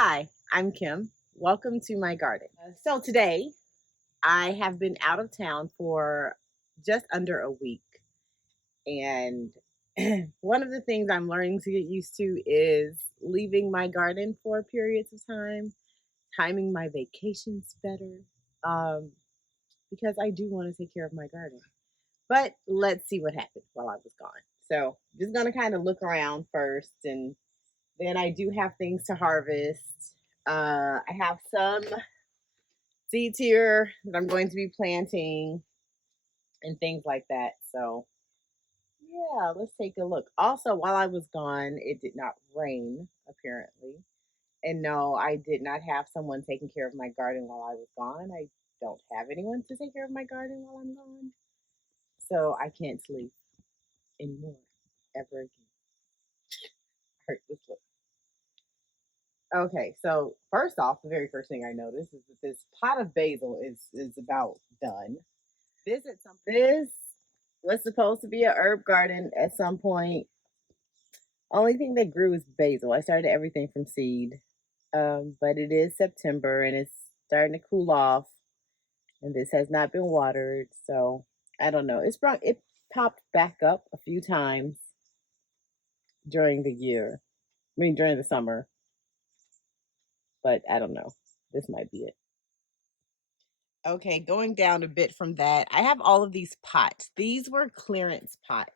Hi, I'm Kim. Welcome to my garden. So today I have been out of town for just under a week. And one of the things I'm learning to get used to is leaving my garden for periods of time, timing my vacations better, um, because I do want to take care of my garden. But let's see what happened while I was gone. So, just going to kind of look around first, and then I do have things to harvest. I have some seeds here that I'm going to be planting and things like that. So, yeah, let's take a look. Also, while I was gone, it did not rain, apparently. And no, I did not have someone taking care of my garden while I was gone. I don't have anyone to take care of my garden while I'm gone. So I can't sleep anymore ever again. Hurt this look. Okay, so first off, the very first thing I noticed is that this pot of basil is about done. This was supposed to be a herb garden at some point. Only thing that grew is basil. I started everything from seed. But it is September and it's starting to cool off, and this has not been watered, so I don't know. It popped back up a few times during the year. I mean during the summer, but I don't know. This might be it. Okay, going down a bit from that, I have all of these pots. These were clearance pots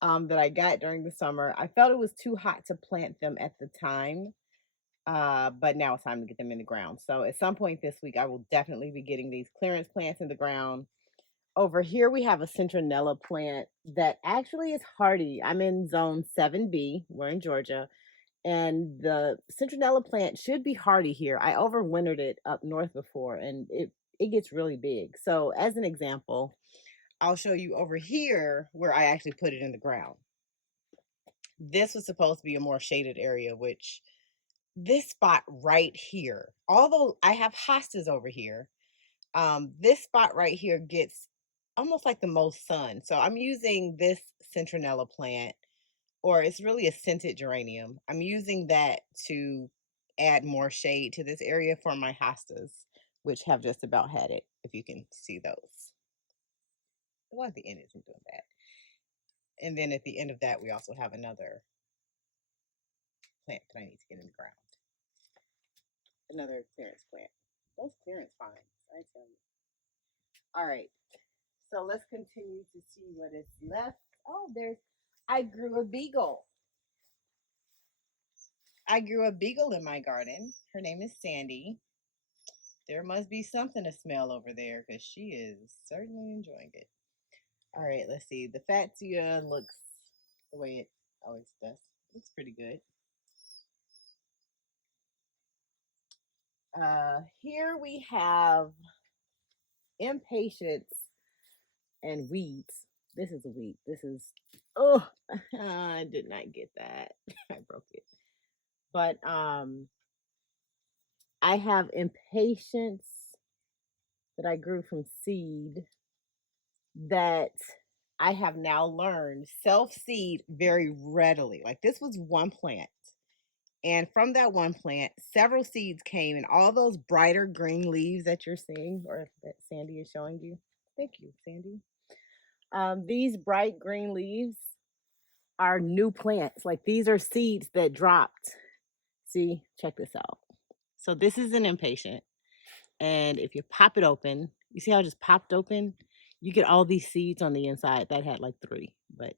that I got during the summer. I felt it was too hot to plant them at the time, but now it's time to get them in the ground. So at some point this week, I will definitely be getting these clearance plants in the ground. Over here, we have a citronella plant that actually is hardy. I'm in zone 7B. We're in Georgia. And the citronella plant should be hardy here. I overwintered it up north before, and it gets really big. So as an example, I'll show you over here where I actually put it in the ground. This was supposed to be a more shaded area, which this spot right here, although I have hostas over here, this spot right here gets almost like the most sun. So I'm using this citronella plant, or it's really a scented geranium. I'm using that to add more shade to this area for my hostas, which have just about had it, if you can see those. The one at the end isn't doing that. And then at the end of that, we also have another plant that I need to get in the ground. Another clearance plant. Those clearance finds, I tell you. All right. So let's continue to see what is left. Oh, I grew a beagle. I grew a beagle in my garden. Her name is Sandy. There must be something to smell over there because she is certainly enjoying it. All right, let's see. The Fatsia looks the way it always does. Looks pretty good. Here we have impatience and weeds. This is a weed. Oh, I did not get that. I broke it. But I have impatience that I grew from seed that I have now learned self-seed very readily. Like this was one plant. And from that one plant, several seeds came, and all those brighter green leaves that you're seeing, or that Sandy is showing you. Thank you, Sandy. These bright green leaves are new plants. Like these are seeds that dropped. See, check this out. So this is an impatient. And if you pop it open, you see how it just popped open? You get all these seeds on the inside. That had like 3, but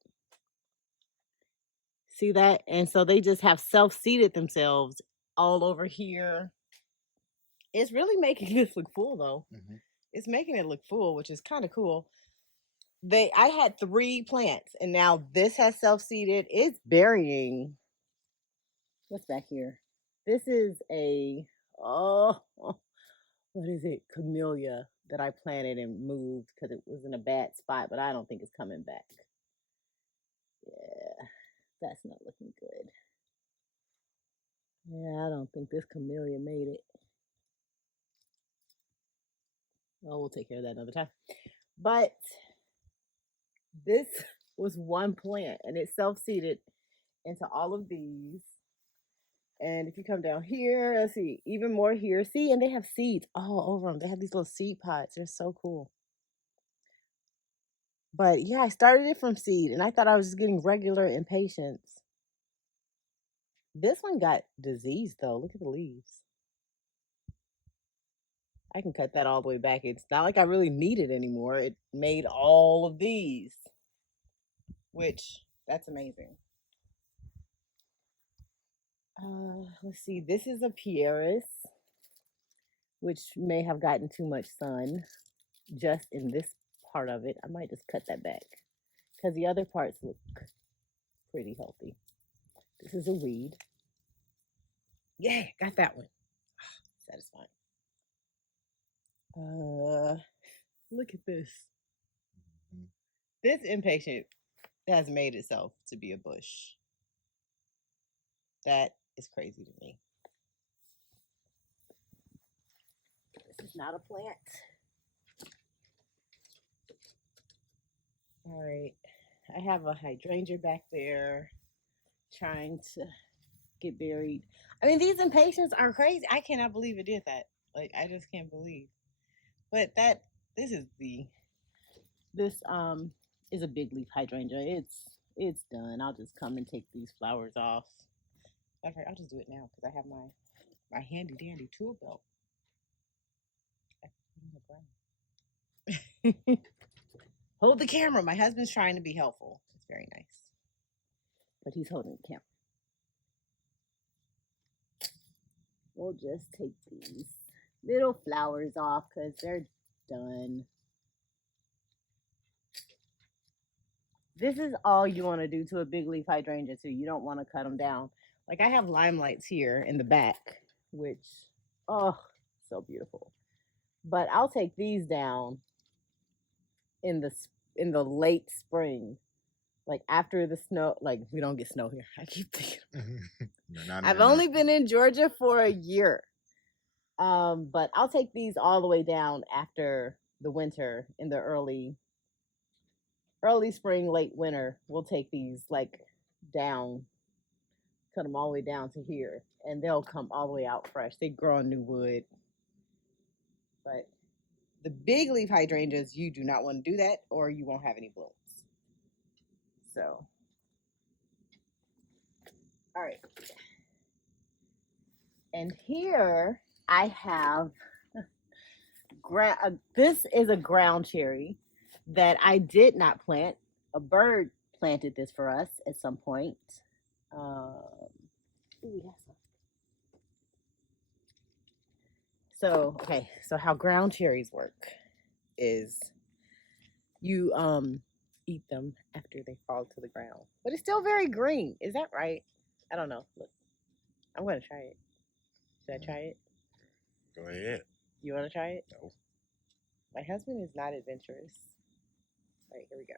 see that? And so they just have self-seeded themselves all over here. It's really making this look full though. It's making it look full, which is kind of cool. I had 3 plants, and now this has self-seeded. It's burying. What's back here? This is what is it? Camellia that I planted and moved because it was in a bad spot, but I don't think it's coming back. Yeah, that's not looking good. Yeah, I don't think this camellia made it. Well, we'll take care of that another time. But this was one plant, and it self-seeded into all of these. And if you come down here, let's see, even more here. See, and they have seeds all over them. They have these little seed pods. They're so cool. But yeah, I started it from seed and I thought I was just getting regular impatiens. This one got disease though. Look at the leaves. I can cut that all the way back. It's not like I really need it anymore. It made all of these, which that's amazing. Let's see. This is a Pieris, which may have gotten too much sun just in this part of it. I might just cut that back because the other parts look pretty healthy. This is a weed. Yeah, got that one. Satisfying. Look at this. This impatient has made itself to be a bush. That is crazy to me. This is not a plant. All right. I have a hydrangea back there trying to get buried. I mean, these impatiens are crazy. I cannot believe it did that. Like, I just can't believe. But this is a big leaf hydrangea. It's done. I'll just come and take these flowers off. Okay, I'll just do it now because I have my handy dandy tool belt. Hold the camera. My husband's trying to be helpful. It's very nice. But he's holding the camera. We'll just take these little flowers off because they're done. This is all you want to do to a big leaf hydrangea too. You don't want to cut them down. Like I have limelights here in the back, which, oh, so beautiful. But I'll take these down in the late spring, like after the snow. Like we don't get snow here. I keep thinking. I've only been in Georgia for a year, but I'll take these all the way down after the winter in the early spring, late winter. We'll take these like down, cut them all the way down to here, and they'll come all the way out fresh. They grow on new wood. But the big leaf hydrangeas, you do not want to do that or you won't have any blooms. So, all right. And here I have, this is a ground cherry that I did not plant. A bird planted this for us at some point. So, okay, so how ground cherries work is you eat them after they fall to the ground. But it's still very green. Is that right? I don't know. Look, I'm going to try it. Should I try it? Go ahead. You want to try it? No. My husband is not adventurous. All right, here we go.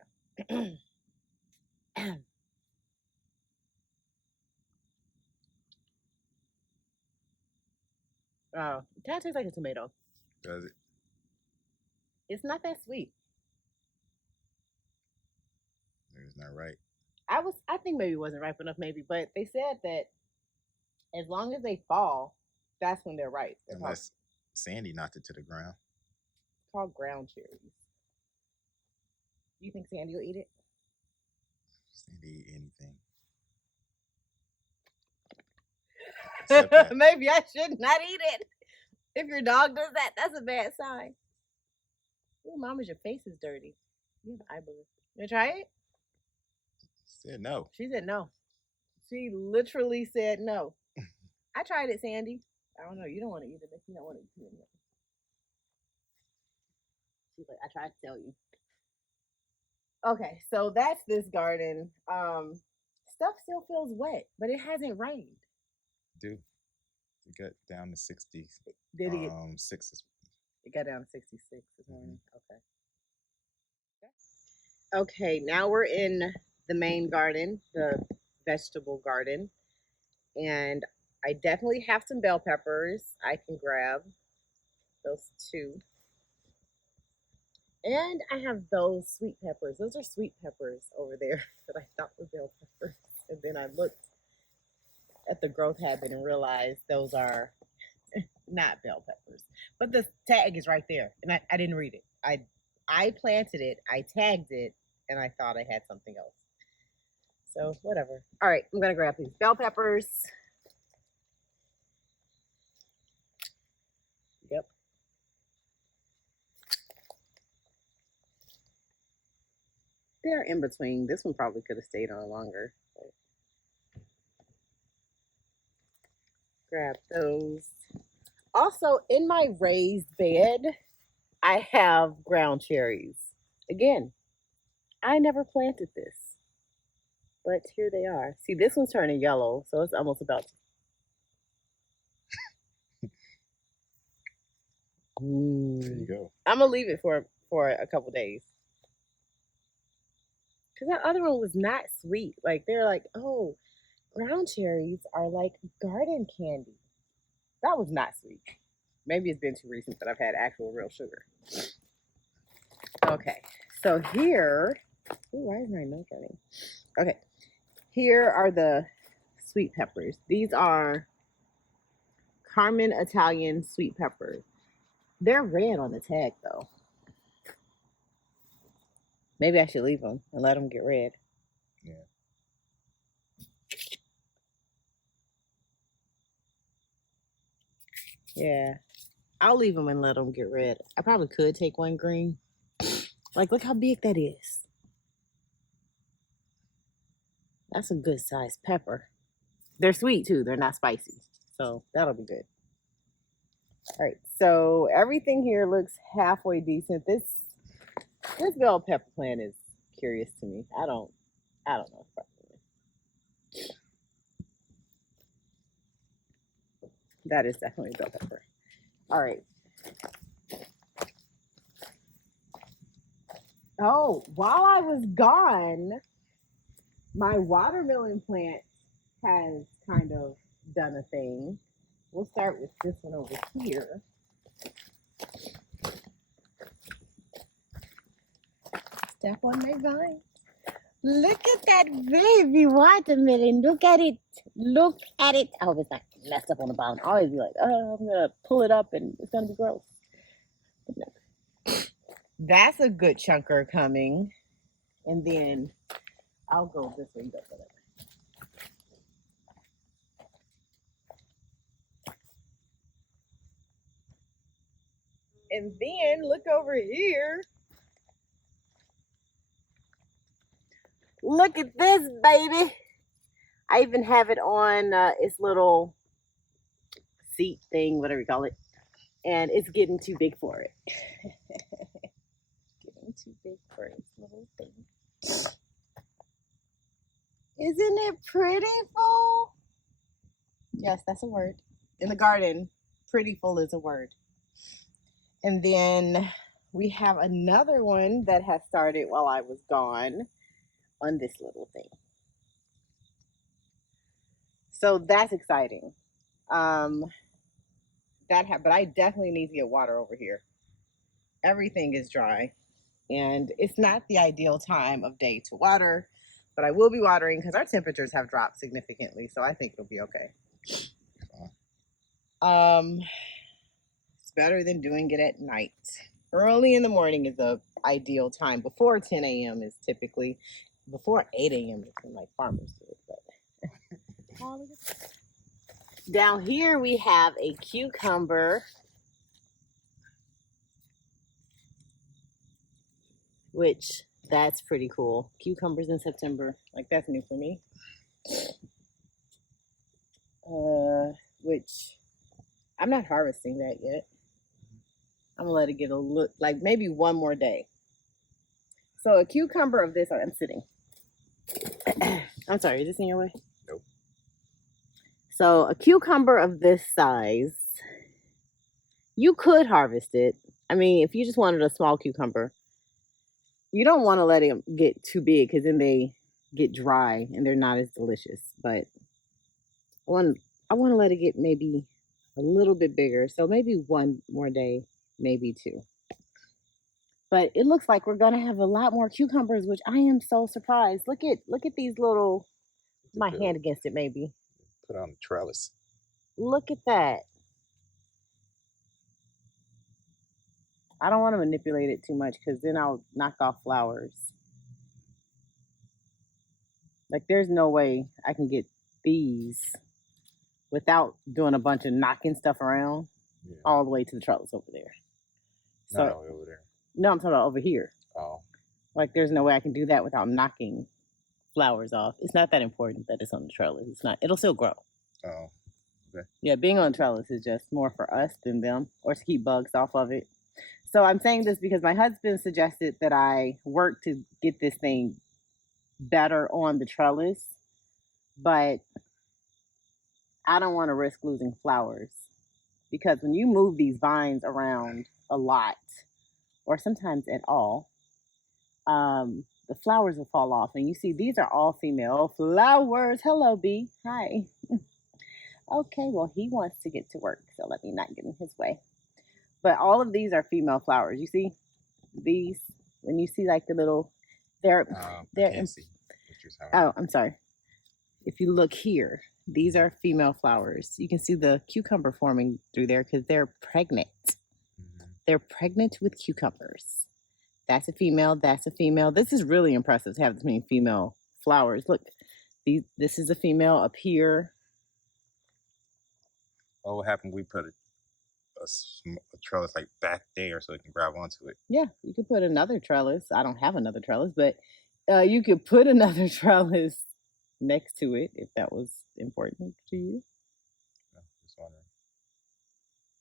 Oh, it kind of tastes like a tomato. Does it? It's not that sweet. Maybe it's not right. I think maybe it wasn't ripe enough, maybe, but they said that as long as they fall, that's when they're ripe. Unless Sandy knocked it to the ground. It's called ground cherries. You think Sandy will eat it? Sandy eat anything. Maybe I should not eat it. If your dog does that, that's a bad sign. Oh, Mama, your face is dirty. You have eye booger. You want to try it? Said no. She said no. She literally said no. I tried it, Sandy. I don't know. You don't want to eat it if you don't want to eat it. She's like, I tried to tell you. Okay, so that's this garden. Stuff still feels wet, but it hasn't rained. Dude, it got down to 60. Did it? Six. It got down to 66 this morning. Okay. Okay, now we're in the main garden, the vegetable garden, and I definitely have some bell peppers. I can grab those two. And I have those sweet peppers. Those are sweet peppers over there that I thought were bell peppers. And then I looked at the growth habit and realized those are not bell peppers. But the tag is right there, and I didn't read it. I planted it, I tagged it, and I thought I had something else. So whatever. All right, I'm gonna grab these bell peppers. Yep. They're in between. This one probably could have stayed on longer. But grab those. Also, in my raised bed, I have ground cherries. Again, I never planted this, but here they are. See, this one's turning yellow, so it's almost about to. There you go. I'm gonna leave it for a couple days. Because that other one was not sweet. Like, they're like, oh, ground cherries are like garden candy. That was not sweet. Maybe it's been too recent that I've had actual real sugar. Okay, so here, ooh, why is my milk running? Okay, here are the sweet peppers. These are Carmen Italian sweet peppers. They're red on the tag though. Maybe I should leave them and let them get red. Yeah. Yeah, I'll leave them and let them get red. I probably could take one green. Like, look how big that is. That's a good sized pepper. They're sweet too. They're not spicy. So that'll be good. All right. So everything here looks halfway decent. This bell pepper plant is curious to me. I don't know. That is definitely bell pepper. All right. Oh, while I was gone, my watermelon plant has kind of done a thing. We'll start with this one over here. Step on my vine. Look at that baby watermelon. Look at it. Look at it. I hope it's not messed up on the bottom. I always be like, oh, I'm going to pull it up and it's going to be gross. But no. That's a good chunker coming. And then I'll go this way. Go for that. And then look over here. Look at this, baby. I even have it on its little seat thing, whatever you call it. And it's getting too big for it. Getting too big for its little thing. Isn't it prettyful? Yes, that's a word. In the garden, prettyful is a word. And then we have another one that has started while I was gone on this little thing. So that's exciting. But I definitely need to get water over here. Everything is dry, and it's not the ideal time of day to water, but I will be watering because our temperatures have dropped significantly, so I think it'll be okay. It's better than doing it at night. Early in the morning is the ideal time. Before 10 a.m. is typically, before 8 a.m. is when like farmers do it. But down here we have a cucumber, which that's pretty cool. Cucumbers in September, like that's new for me. Which I'm not harvesting that yet. I'm gonna let it get a look, like maybe one more day. So a cucumber of this, I'm sitting. I'm sorry, is this in your way? Nope. So a cucumber of this size, you could harvest it. I mean, if you just wanted a small cucumber, you don't want to let it get too big because then they get dry and they're not as delicious. But I want to let it get maybe a little bit bigger. So maybe one more day, maybe two. But it looks like we're gonna have a lot more cucumbers, which I am so surprised. Look at these little, my hand against it maybe. Put on the trellis. Look at that. I don't want to manipulate it too much because then I'll knock off flowers. Like there's no way I can get these without doing a bunch of knocking stuff around all the way to the trellis over there. So, not all the way over there. No, I'm talking about over here. Oh. Like there's no way I can do that without knocking flowers off. It's not that important that it's on the trellis. It's not. It'll still grow. Oh. Okay. Yeah, being on the trellis is just more for us than them, or to keep bugs off of it. So I'm saying this because my husband suggested that I work to get this thing better on the trellis, but I don't want to risk losing flowers because when you move these vines around a lot, or sometimes at all, the flowers will fall off. And you see, these are all female flowers. Hello, bee. Hi. Okay, well, he wants to get to work, so let me not get in his way. But all of these are female flowers. You see these? When you see like the little, they're can't see. Oh, I'm sorry. If you look here, these are female flowers. You can see the cucumber forming through there because they're pregnant. They're pregnant with cucumbers. That's a female. That's a female. This is really impressive to have this many female flowers. Look, this is a female up here. Oh, what happened? We put a trellis like back there so it can grab onto it. Yeah, you could put another trellis. I don't have another trellis, but you could put another trellis next to it if that was important to you. No, just wondering.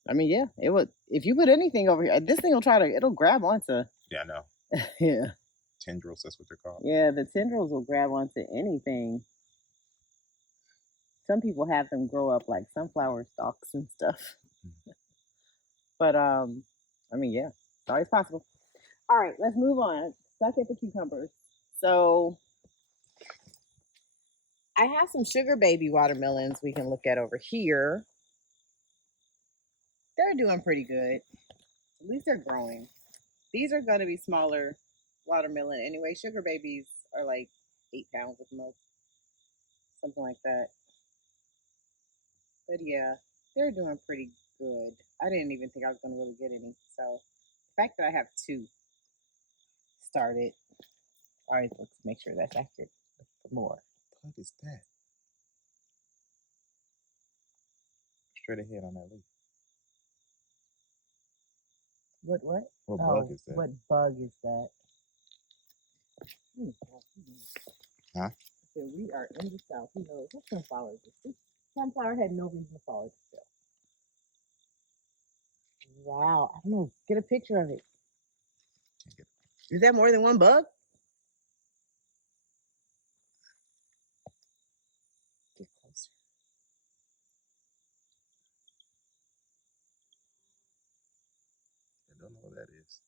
I mean, yeah, it would. If you put anything over here, this thing will it'll grab onto. Yeah, I know. Yeah. Tendrils, that's what they're called. Yeah, the tendrils will grab onto anything. Some people have them grow up like sunflower stalks and stuff. But I mean, yeah, it's always possible. All right, let's move on. Stuck at the cucumbers. So I have some sugar baby watermelons we can look at over here. They're doing pretty good. At least they're growing. These are going to be smaller watermelon anyway. Sugar babies are like 8 pounds at the most. Something like that. But yeah, they're doing pretty good. I didn't even think I was going to really get any. So the fact that I have 2 started. All right, let's make sure that's accurate for more. What is that? Straight ahead on that leaf. What? What bug is that? What bug is that? Huh? So we are in the South. Who knows? What sunflower is this? This sunflower had no reason to fall. Still. Wow. I don't know. Get a picture of it. Is that more than one bug? Get closer. I don't know what that is.